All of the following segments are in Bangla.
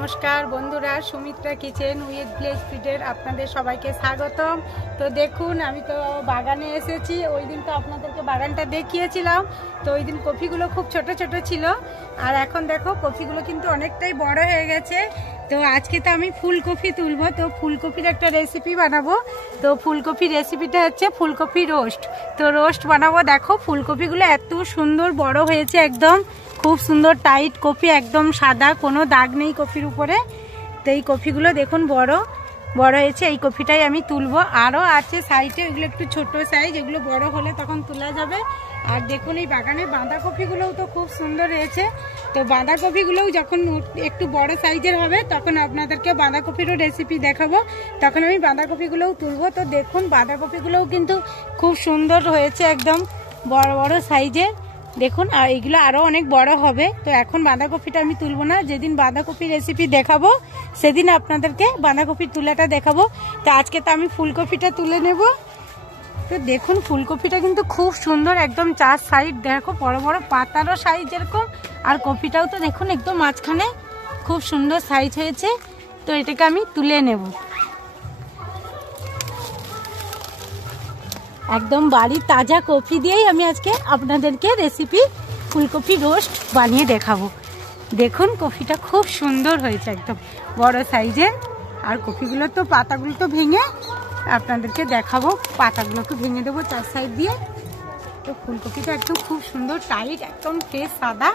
নমস্কার বন্ধুরা, সুমিত্রা কিচেন উইথ ভিলেজ ফুডের আপনাদের সবাইকে স্বাগতম। তো দেখুন, আমি তো বাগানে এসেছি। ওই দিন তো আপনাদেরকে বাগানটা দেখিয়েছিলাম। তো ওই দিন কপিগুলো খুব ছোট ছোট ছিল, আর এখন দেখো কপিগুলো কিন্তু অনেকটাই বড় হয়ে গেছে। তো আজকে তো আমি ফুলকপি তুলবো, তো ফুলকপির একটা রেসিপি বানাবো। তো ফুলকপির রেসিপিটা হচ্ছে ফুলকপি রোস্ট। তো রোস্ট বানাবো। দেখো ফুলকপিগুলো এত সুন্দর বড় হয়েছে, একদম খুব সুন্দর টাইট কপি, একদম সাদা, কোনো দাগ নেই কপির উপরে। তো এই কপিগুলো দেখুন বড় বড় হয়েছে। এই কপিটাই আমি তুলবো। আরও আছে সাইডে, এগুলো একটু ছোট সাইজ, এগুলো বড় হলে তখন তোলা যাবে। আর দেখুন এই বাগানে বাঁধাকপিগুলোও তো খুব সুন্দর হয়েছে। তো বাঁধাকপিগুলোও যখন একটু বড় সাইজের হবে তখন আপনাদেরকে বাঁধাকপিরও রেসিপি দেখাবো, তখন আমি বাঁধাকপিগুলোও তুলবো। তো দেখুন বাঁধাকপিগুলোও কিন্তু খুব সুন্দর হয়েছে, একদম বড় বড় সাইজের দেখুন। আর এইগুলো আরও অনেক বড় হবে। তো এখন বাঁধাকপিটা আমি তুলবো না, যেদিন বাঁধাকপির রেসিপি দেখাবো সেদিন আপনাদেরকে বাঁধাকপির তুলাটা দেখাবো। তো আজকে তো আমি ফুলকপিটা তুলে নেব। তো দেখুন ফুলকপিটা কিন্তু খুব সুন্দর, একদম চার সাইড দেখো বড় বড় পাতারও সাইজ এরকম। আর কপিটাও তো দেখুন একদম মাঝখানে খুব সুন্দর সাইজ হয়েছে। তো এটাকে আমি তুলে নেব। একদম বাড়ির তাজা কপি দিয়েই আমি আজকে আপনাদেরকে রেসিপি ফুলকপি রোস্ট বানিয়ে দেখাবো। দেখুন কপিটা খুব সুন্দর হয়েছে, একদম বড় সাইজের। আর কপিগুলো তো পাতাগুলো তো ভেঙে আপনাদেরকে দেখাবো, পাতাগুলো তো ভেঙে দেবো চার সাইড দিয়ে। তো ফুলকপিটা একদম খুব সুন্দর টাইট, একদম ফ্রেশ সাদা।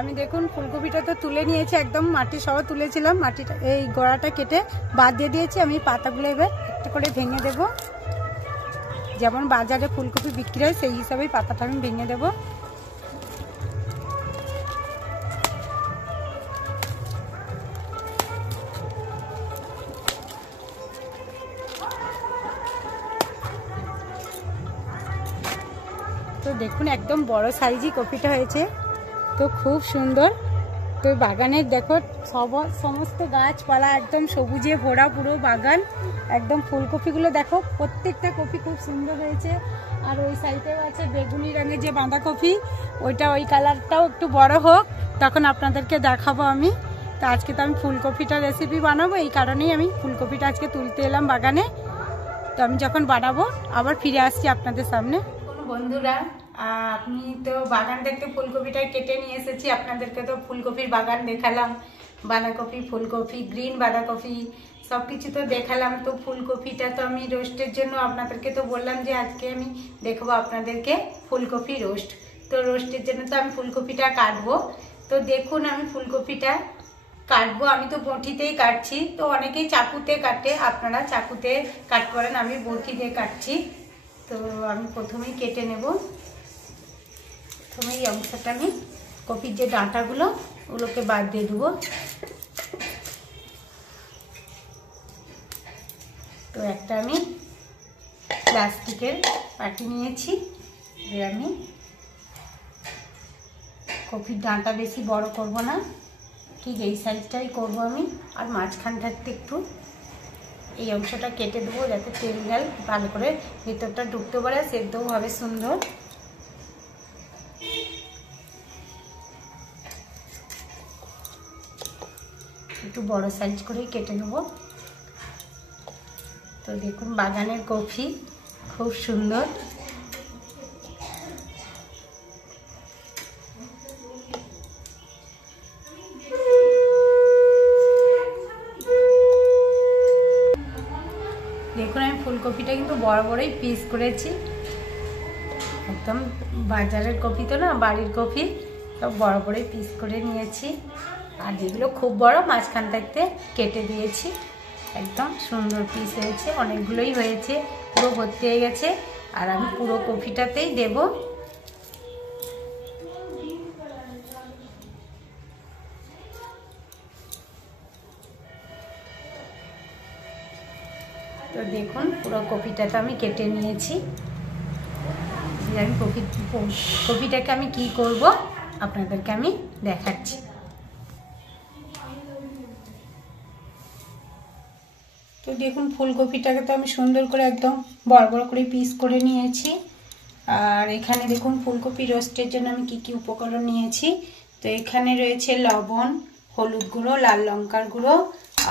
আমি দেখুন ফুলকপিটা তো তুলে নিয়েছি, একদম মাটি সহ তুলেছিলাম। মাটিটা এই গোড়াটা কেটে বাদ দিয়ে দিয়েছি। আমি পাতাগুলো এবার একটা করে ভেঙে দেব। যেমন বাজারে ফুলকপি বিক্রি হয় সেই হিসাবেই পাতাটা আমি ভেঙে দেব। তো দেখুন একদম বড় সাইজই কপিটা হয়েছে, তো খুব সুন্দর। তো বাগানের দেখো সমস্ত গাছপালা একদম সবুজে ভরা পুরো বাগান। একদম ফুলকপিগুলো দেখো প্রত্যেকটা কপি খুব সুন্দর হয়েছে। আর ওই সাইডেও আছে বেগুনি রঙের যে বাঁধাকপি, ওইটা ওই কালারটাও একটু বড় হোক তখন আপনাদেরকে দেখাবো আমি। তো আজকে তো আমি ফুলকপিটা রেসিপি বানাবো, এই কারণেই আমি ফুলকপিটা আজকে তুলতে এলাম বাগানে। তো আমি যখন বানাবো আবার ফিরে আসছি আপনাদের সামনে। বন্ধুরা, আপনি তো বাগান দেখতে ফুলকপিটা কেটে নিয়ে এসেছি, আপনাদেরকে তো ফুলকপির বাগান দেখালাম। বাঁধাকপি, ফুলকপি, গ্রিন বাঁধাকপি সব কিছু তো দেখালাম। তো ফুলকপিটা তো আমি রোস্টের জন্য আপনাদেরকে তো বললাম যে আজকে আমি দেখাবো আপনাদেরকে ফুলকপি রোস্ট। তো রোস্টের জন্য তো আমি ফুলকপিটা কাটবো। তো দেখুন আমি ফুলকপিটা কাটবো, আমি তো বঁটিতেই কাটছি। তো অনেকেই চাকুতে কাটে, আপনারা চাকুতে কাটতে পারেন, আমি বঁটি দিয়ে কাটছি। তো আমি প্রথমেই কেটে নেব। প্রথমে এই অংশটা আমি কপির যে ডাঁটাগুলো ওগুলোকে বাদ দিয়ে দেবো। তো একটা আমি প্লাস্টিকের পাটি নিয়েছি। এবার আমি কপির ডাঁটা বেশি বড় করব না, ঠিক এই সাইজটাই করব আমি। আর মাঝখান থাকতে একটু এই অংশটা কেটে দেবো, যাতে তেল ডাল ভালো করে ভেতরটা ঢুকতে পারে, সেদ্ধও হবে সুন্দর। একটু বড় সাইজ করেই কেটে নেব। তো দেখুন বাগানের কফি খুব সুন্দর। দেখুন আমি ফুলকপিটা কিন্তু বড় বড়ই পিস করেছি, একদম বাজারের কপি তো না, বাড়ির কপি, সব বড় বড়ই পিস করে নিয়েছি। আর যেগুলো খুব বড় মাঝখান থাকতে কেটে দিয়েছি। একদম সুন্দর পিস হয়েছে, অনেকগুলোই হয়েছে, পুরো ভর্তি হয়ে গেছে। আর আমি পুরো কপিটাতেই দেব। তো দেখুন পুরো কপিটাতে আমি কেটে নিয়েছি। আমি কপিটাকে আমি কি করব আপনাদেরকে আমি দেখাচ্ছি। তো তো দেখুন ফুলকপিটাকে তো আমি সুন্দর করে একদম বড় বড় করে পিস করে নিয়েছি। আর এখানে দেখুন ফুলকপি রোস্টের জন্য আমি কি কি উপকরণ নিয়েছি। তো এখানে রয়েছে লবণ, হলুদ গুঁড়ো, লাল লঙ্কার গুঁড়ো,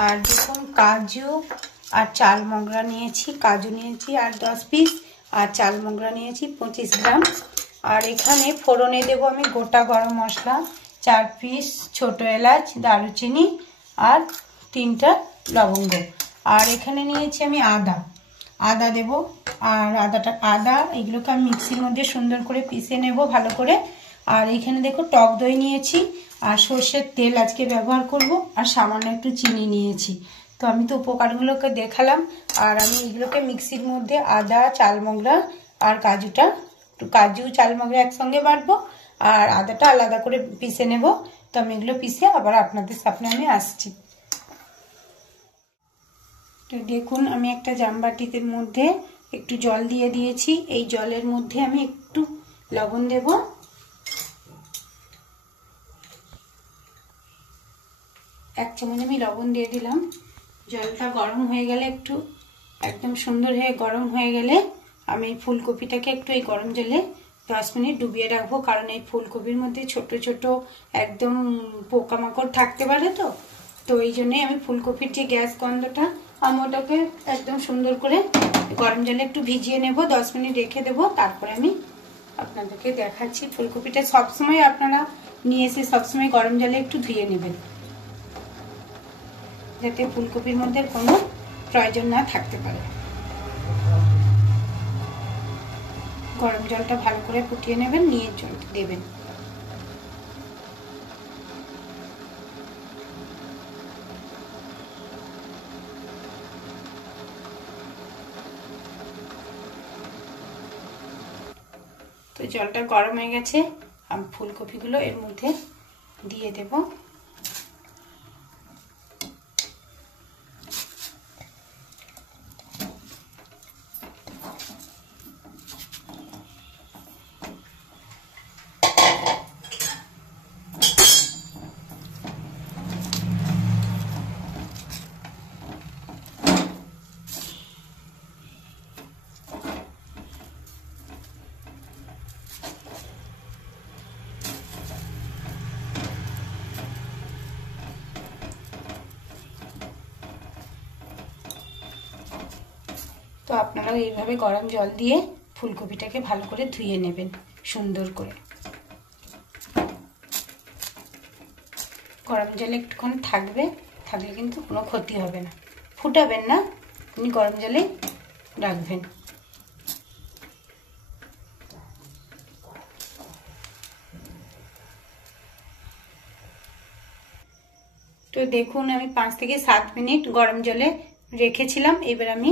আর দেখুন কাজু আর চাল মগরা নিয়েছি, কাজু নিয়েছি আর 10 পিস, আর চাল মগরা নিয়েছি 25 গ্রাম। আর এখানে ফোড়নে দেব আমি গোটা গরম মশলা, 4 পিস ছোট এলাচ, দারুচিনি আর 3টা লবঙ্গ। আর এখানে নিয়েছি আমি আদা দেব। আর আদা এগুলোকে আমি মিক্সির মধ্যে সুন্দর করে পিষে নেব ভালো করে। আর এখানে দেখো টক দই নিয়েছি, আর সর্ষের তেল আজকে ব্যবহার করব, আর সামান্য একটু চিনি নিয়েছি। তো আমি তো উপকরণগুলোকে দেখালাম। আর আমি এগুলোকে মিক্সির মধ্যে আদা, চালমগরা আর কাজু চালমগরা একসঙ্গে বাটবো, আর আদাটা আলাদা করে পিষে নেব। তো আমি এগুলো পিষে আবার আপনাদের সামনে আমি আসছি। তো দেখুন আমি একটা জামবাটির মধ্যে একটু জল দিয়ে দিয়েছি। এই জলের মধ্যে আমি একটু লবণ দেব। এক চামচ আমি লবণ দিয়ে দিলাম। জলটা গরম হয়ে গেলে একটু একদম সুন্দর হয়ে গরম হয়ে গেলে আমি ফুলকপিটাকে একটু এই গরম জলে 10 মিনিট ডুবিয়ে রাখবো। কারণ এই ফুলকপির মধ্যে ছোট ছোট একদম পোকামাকড় থাকতে পারে। তো এই জন্যই আমি ফুলকপির যে গ্যাস গন্ধটা আমি ওটাকে একদম সুন্দর করে গরম জলে একটু ভিজিয়ে নেব, 10 মিনিট রেখে দেবো। তারপরে আমি আপনাদেরকে দেখাচ্ছি। ফুলকপিটা সবসময় আপনারা নিয়ে এসে সবসময় গরম জলে একটু ধুয়ে নেবেন, যাতে ফুলকপির মধ্যে কোনো প্রয়োজন না থাকতে পারে। গরম জলটা ভালো করে ফুটিয়ে নেবেন, নিয়ে জল দেবেন। তো জলটা গরম হয়ে গেছে, আমি ফুলকপিগুলো এর মধ্যে দিয়ে দেব। তো আপনারা এইভাবে গরম জল দিয়ে ফুলকপিটাকে ভালো করে ধুয়ে নেবেন সুন্দর করে। গরম জলে একটুক্ষণ থাকলে কিন্তু কোনো ক্ষতি হবে না। ফুটাবেন না, আপনি গরম জলে রাখবেন। তো দেখুন আমি 5 থেকে 7 মিনিট গরম জলে রেখেছিলাম। এবার আমি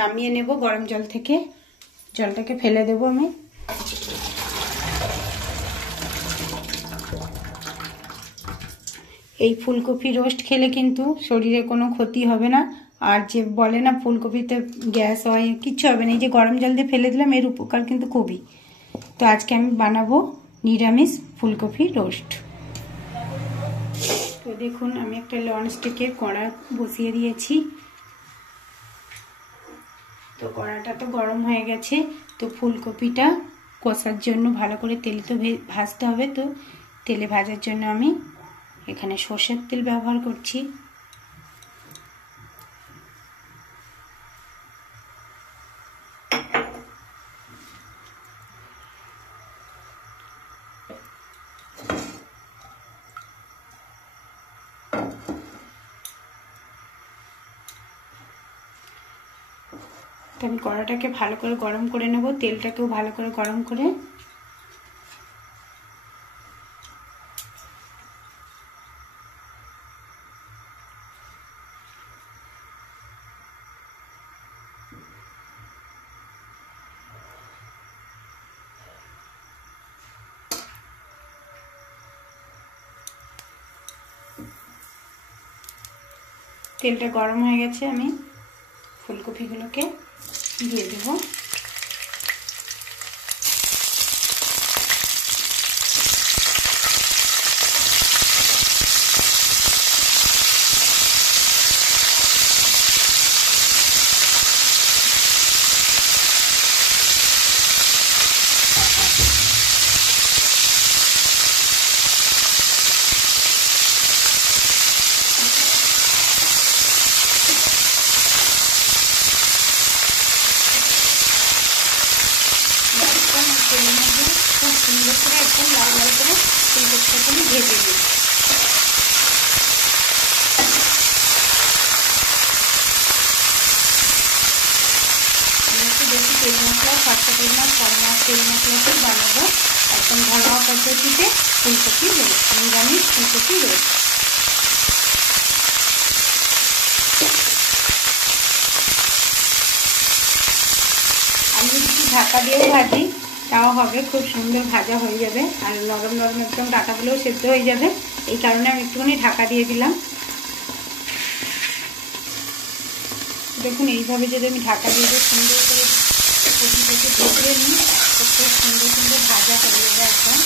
নামিয়ে নেব গরম জল থেকে, জলটাকে ফেলে দেব আমি। এই ফুলকপি রোস্ট খেলে কিন্তু শরীরে কোনো ক্ষতি হবে না। আর যে বলে না ফুলকপিতে গ্যাস হয়, কিচ্ছু হবে না। এই যে গরম জল দিয়ে ফেলে দিলাম, এর উপকার কিন্তু খুবই। তো আজকে আমি বানাবো নিরামিষ ফুলকপি রোস্ট। তো দেখুন আমি একটা ননস্টিকের কড়া বসিয়ে দিয়েছি। তো কড়াটা তো গরম হয়ে গেছে। তো ফুলকপিটা কষার জন্য ভালো করে তেলে তো ভাজতে হবে। তো তেলে ভাজার জন্য আমি এখানে সরষের তেল ব্যবহার করছি। তো আমি কড়াটাকে ভালো করে গরম করে নেব, তেলটাকেও ভালো করে গরম করে। তেলটা গরম হয়ে গেছে, আমি ফুলকপিগুলোকে দিয়ে দেব। তেলের মধ্যে খুব সুন্দর করে একদম লাল লাল করে ফুলকপিটাকে আমি ভেজে নিই। একটু বেশি তেল মশলা খরচা করি না, কম তেল মশলাতেই বানাবো একদম ঘরোয়া পদ্ধতিতে ফুলকপি রোস্ট, নিরামিষ ফুলকপি রোস্ট। আমি যদি ঢাকা দিয়েও ভাজি তাও হবে, খুব সুন্দর ভাজা হয়ে যাবে আর নরম নরম একদম ডাঁটাগুলোও সেদ্ধ হয়ে যাবে। এই কারণে আমি একটুখানি ঢাকা দিয়ে দিলাম। দেখুন এইভাবে যদি আমি ঢাকা দিয়ে সুন্দর করে কপিটাকে ভেজে নিই তো খুব সুন্দর সুন্দর ভাজা হয়ে যাবে একদম।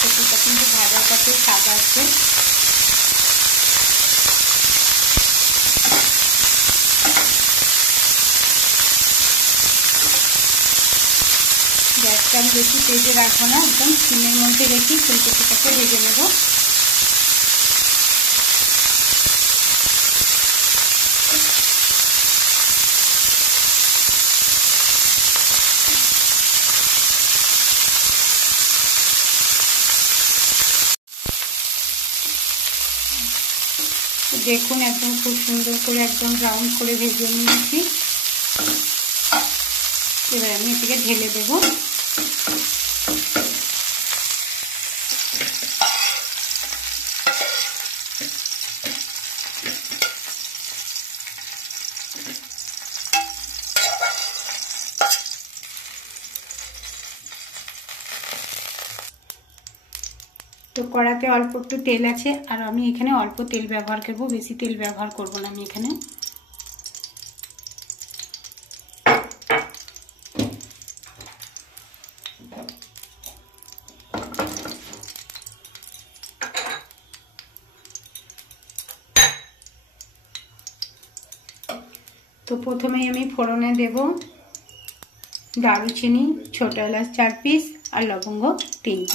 কপিটা কিন্তু ভাজার কাছে স্বাদ আছে। গ্যাসটা আমি বেশি তেজে রাখবো না, একদম সিমের মধ্যে রেখে ফুলকপিটাকে ভেজে নেব। দেখুন একদম খুব সুন্দর করে একদম ব্রাউন করে ভেজে নিয়েছি। এবার আমি এটাকে ঢেলে দেব। তো কড়াতে অল্প একটু তেল আছে আর আমি এখানে অল্প তেল ব্যবহার করব, বেশি তেল ব্যবহার করব না আমি এখানে। তো প্রথমেই আমি ফোড়নে দেব দারুচিনি, ছোট এলাচ 4 পিস আর লবঙ্গ 3 পিস।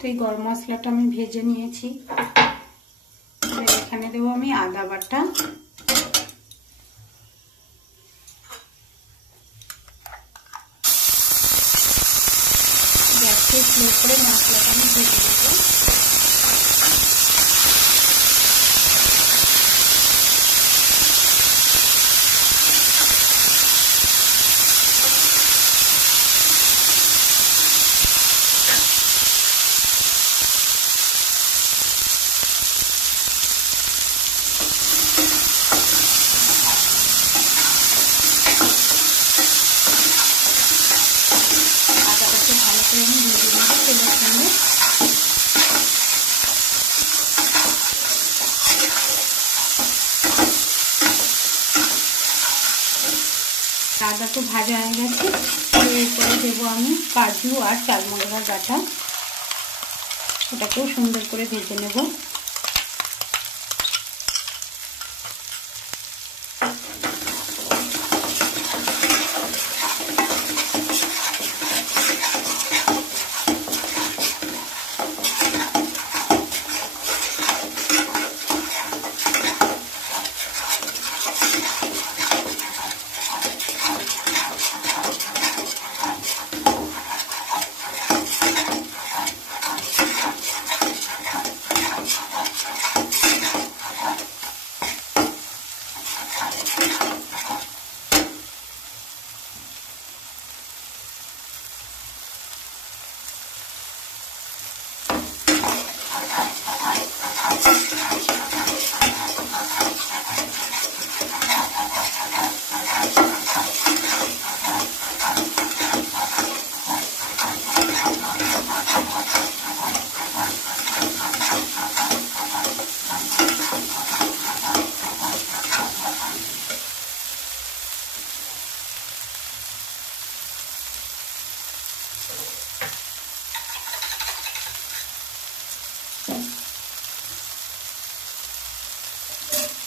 তো এই গরম মশলাটা আমি ভেজে নিয়েছি। এখানে দেবো আমি আদা বাটা, গ্যাসকে স্লো করে মশলাটা আমি ভেজে নেব। আদা তো ভাজা হয়ে গেছে, এরপরে দেবো আমি কাজু আর চালমগজের ডাঁটা, ওটাকেও সুন্দর করে ভেজে নেব।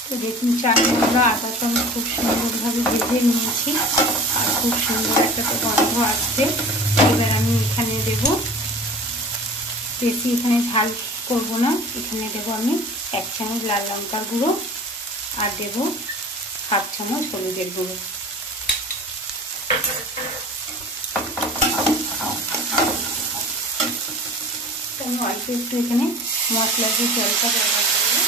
তো দেখুন চালগুলো আদাটা আমি খুব সুন্দরভাবে ভেজে নিয়েছি আর খুব সুন্দর একটা তো গন্ধ আসছে। এবার আমি এখানে দেব, বেশি এখানে ঝাল করবো না, এখানে দেব আমি 1 চামচ লাল লঙ্কার গুঁড়ো আর দেব 1/2 চামচ হলুদের গুঁড়ো। আমি অল্প একটু এখানে মশলা দিয়ে জলটা ব্যবহার করবো।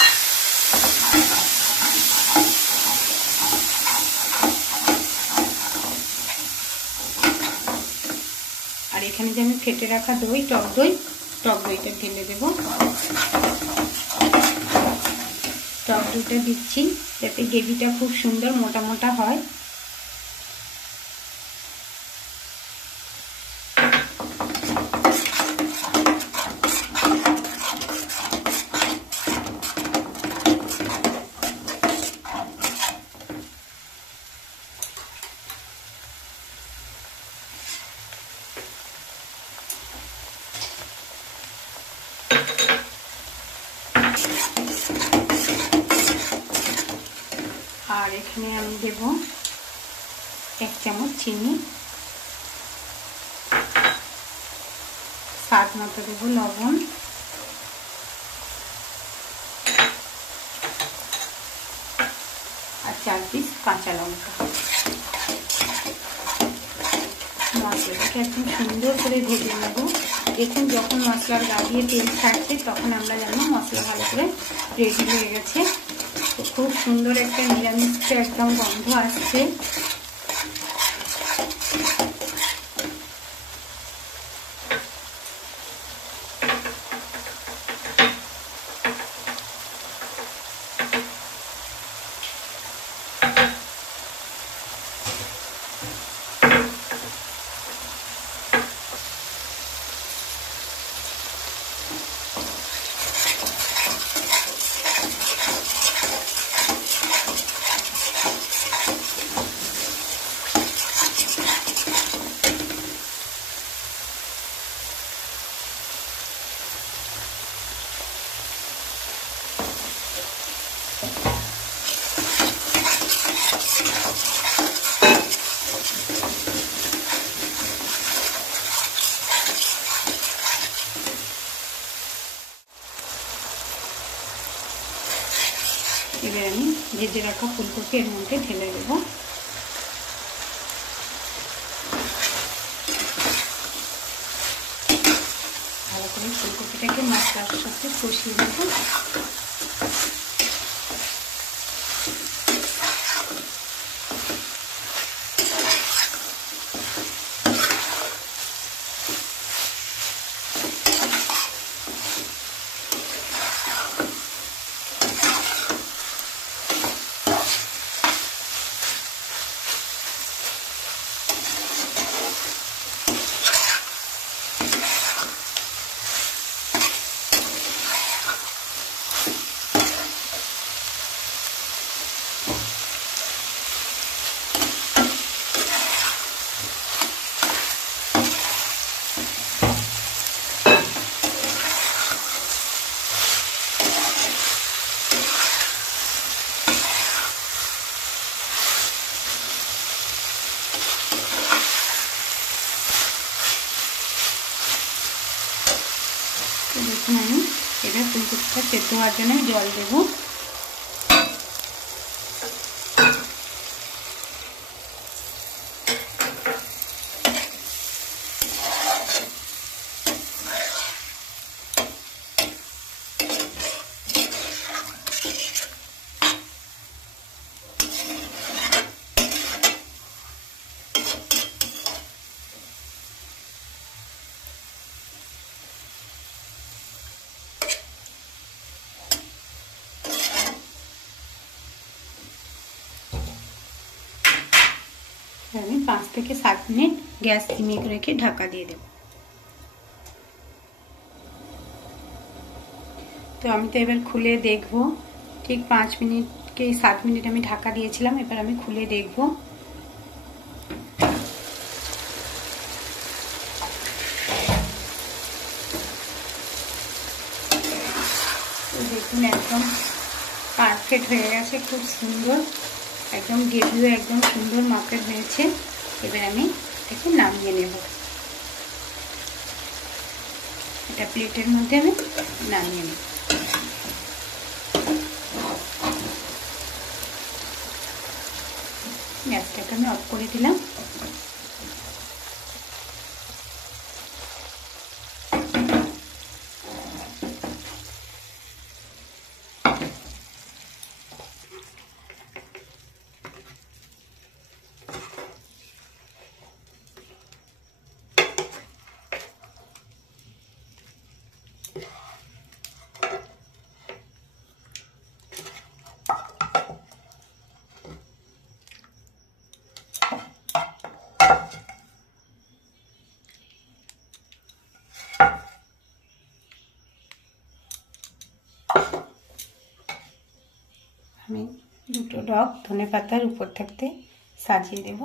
আর এখানে যে আমি ফেটে রাখা দই, টক দইটা ঢেলে দেব। টক দইটা দিচ্ছি যাতে গ্রেভিটা খুব সুন্দর মোটা মোটা হয়। আর এখানে আমি দেব 1 চামচ চিনি, স্বাদ মতো দেব লবণ, আর 4 পিস কাঁচা লঙ্কা। মশলাটাকে একদম সুন্দর করে ভেজে নেব। দেখুন যখন মশলার গা দিয়ে তেল ছাড়ছে তখন আমরা জানবো মশলা ভালো করে রেডি হয়ে গেছে। তো খুব সুন্দর একটা নিরামিষ একদম গন্ধ আসছে। এবার আমি ভেজে রাখা ফুলকপি এর মধ্যে ঢেলে দেব। ভালো করে ফুলকপিটাকে মশলার সাথে কষিয়ে দেব। দেখুন আমি এবার ফুলকপিটা সেদ্ধ হওয়ার জন্য জল দেবো। 5 থেকে 7 মিনিট গ্যাস সিমে রেখে ঢাকা দিয়ে দেব। তো আমি তো এবার খুলে দেখব, ঠিক 5 মিনিট কি 7 মিনিট আমি ঢাকা দিয়েছিলাম, এবার আমি খুলে দেখব। তো দেখুন একদম পারফেক্ট হয়ে গেছে, খুব সুন্দর, একদম গ্রেভিও একদম সুন্দর মাপের হয়েছে। এবার আমি এটাকে নামিয়ে নেব, এটা প্লেটের মধ্যে আমি নামিয়ে নেব। গ্যাসটাকে আমি অফ করে দিলাম। আমি দুটো ডগ ধনে পাতার উপর থাকতে সাজিয়ে দেব।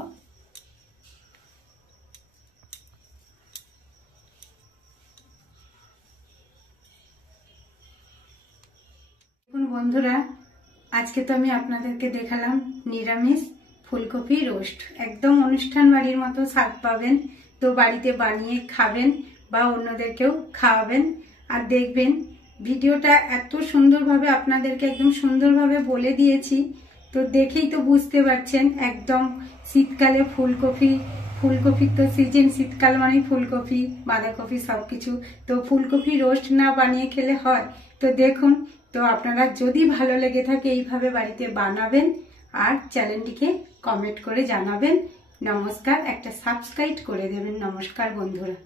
দেখুন বন্ধুরা, আজকে তো আমি আপনাদেরকে দেখালাম নিরামিষ ফুলকপি রোস্ট, একদম অনুষ্ঠান বাড়ির মতো স্বাদ পাবেন। তো বাড়িতে বানিয়ে খাবেন বা অন্যদেরকেও খাওয়াবেন। আর দেখবেন ভিডিওটা এত সুন্দরভাবে আপনাদেরকে একদম সুন্দরভাবে বলে দিয়েছি, তো দেখেই তো বুঝতে পারছেন একদম শীতকালে ফুলকপির তো সিজন, শীতকাল মানে ফুলকপি বাঁধাকপি সবকিছু, তো ফুলকপি রোস্ট না বানিয়ে খেলে হয়? তো দেখুন, তো আপনারা যদি ভালো লেগে থাকে এইভাবে বাড়িতে বানাবেন আর চ্যানেলটিকে কমেন্ট করে জানাবেন। নমস্কার, একটা সাবস্ক্রাইব করে দেবেন। নমস্কার বন্ধুরা।